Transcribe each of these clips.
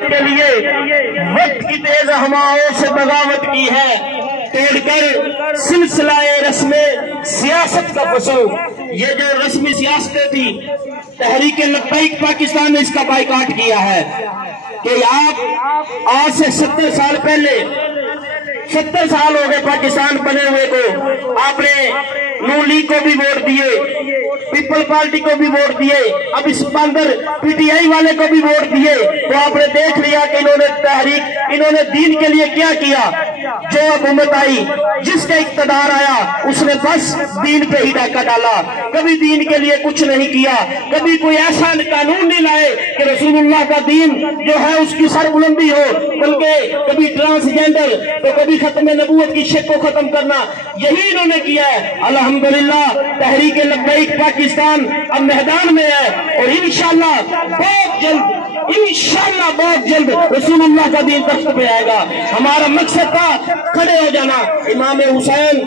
کے لیے وقت کی تیز ہواؤں سے بغاوت کی ہے، توڑ کر سلسلہ رسم سیاست کا فسو۔ یہ جو رسمی سیاستیں تھی، تحریک لبیک پاکستان نے اس کا بائیکاٹ کیا ہے کہ آپ آج سے 70 سال پہلے 70 سال ہو گئے پاکستان بنے ہوئے کو، آپ نے نون لیگ کو بھی ووٹ دیے، پیپل پارٹی کو بھی ووٹ دیے، اب اس اندر پی ٹی آئی والے کو بھی ووٹ دیے، تو آپ نے دیکھ لیا کہ انہوں نے دین کے لیے کیا کیا۔ جو حکومت آئی، جس کا اقتدار آیا، اس نے بس دین پہ ہی ڈاکہ ڈالا، کبھی دین کے لیے کچھ نہیں کیا، کبھی کوئی ایسا قانون نہیں لائے کہ رسول اللہ کا دین جو ہے اس کی سر بلندی ہو، بلکہ کبھی ٹرانسجینڈر تو کبھی ختم نبوت کی شک کو ختم کرنا، یہی انہوں نے کیا ہے۔ الحمدللہ تحریک لبیک پاکستان اب میدان میں ہے، اور انشاءاللہ بہت جلد رسول اللہ کا دین تخت پہ آئے گا۔ ہمارا مقصد تھا کھڑے ہو جانا۔ امام حسین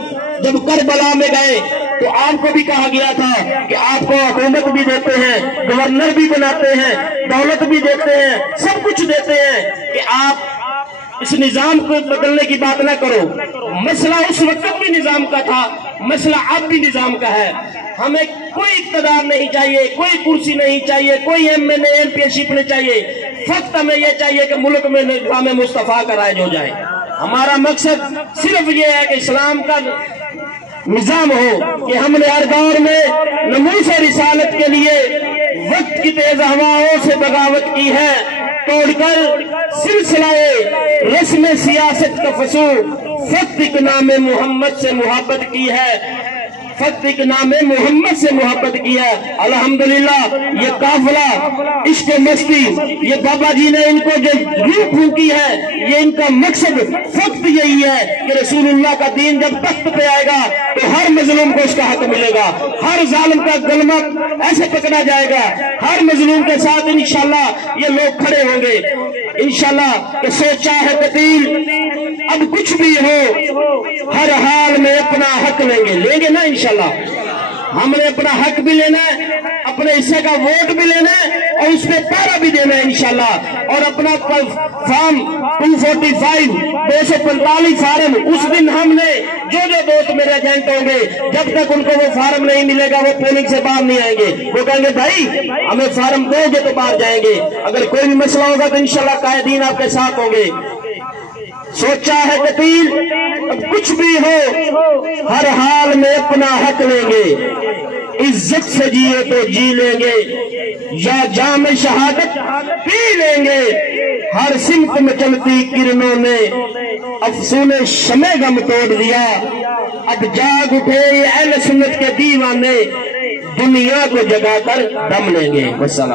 جب کربلا میں گئے تو آپ کو بھی کہا گیا تھا کہ آپ کو حکومت بھی دیتے ہیں، گورنر بھی بناتے ہیں، دولت بھی دیتے ہیں، سب کچھ دیتے ہیں، کہ آپ اس نظام کو بدلنے کی بات نہ کرو۔ مسئلہ اس وقت بھی نظام کا تھا، مسئلہ اب بھی نظام کا ہے۔ ہمیں کوئی اقتدار نہیں چاہیے، کوئی کرسی نہیں چاہیے، کوئی M N A M P ship نہیں چاہیے، فقط ہمیں یہ چاہیے کہ ملک میں نظام مصطفیٰ کا رائج ہو جائے۔ ہمارا مقصد صرف یہ ہے کہ اسلام کا نظام ہو، کہ ہم نے ہر دور میں ناموس رسالت کے لیے وقت کی تیز ہواؤں سے بغاوت کی ہے، توڑ کر سلسلہ رسم سیاست کا فسو، فقط ایک نام محمد سے محبت کی ہے، فقط ایک نام محمد سے محبت کی ہے۔ الحمدللہ یہ قافلہ عشق مستی، یہ بابا جی نے ان کو جو روح پھونکی ہے، یہ ان کا مقصد فقط یہی ہے کہ رسول اللہ کا دین جب تخت پہ آئے گا تو ہر مظلوم کو اس کا حق ملے گا، ہر ظالم کا گلمہ ایسے پکڑا جائے گا، ہر مظلوم کے ساتھ انشاءاللہ یہ لوگ کھڑے ہوں گے انشاءاللہ۔ کہ سوچا ہے قتیل اب کچھ بھی ہو، ہر حال میں اپنا حق لیں گے نا انشاءاللہ۔ ہم نے اپنا حق بھی لینا ہے، اپنے حصے کا ووٹ بھی لینا ہے، اور اس پہ پارا بھی دینا ہے انشاءاللہ۔ اور اپنا فارم 245 245 فارم اس دن ہم نے جو دوست میرے ایجنٹ ہوں گے، جب تک ان کو وہ فارم نہیں ملے گا وہ پولنگ سے باہر نہیں آئیں گے۔ وہ کہیں گے بھائی ہمیں فارم دو گے تو باہر جائیں گے۔ اگر کوئی بھی مسئلہ ہوگا تو انشاءاللہ قائدین آپ کے ساتھ ہوں گے۔ سوچا ہے قتیل اب کچھ بھی ہو، ہر حال میں اپنا حق لیں گے، عزت سے جیے تو جی لیں گے، یا جام شہادت پی لیں گے۔ ہر سمت میں چلتی کرنوں نے افسون شمع غم توڑ دیا، اب جاگ اٹھے اہل سنت کے دیوانے، دنیا کو جگا کر دم لیں گے۔ والسلام۔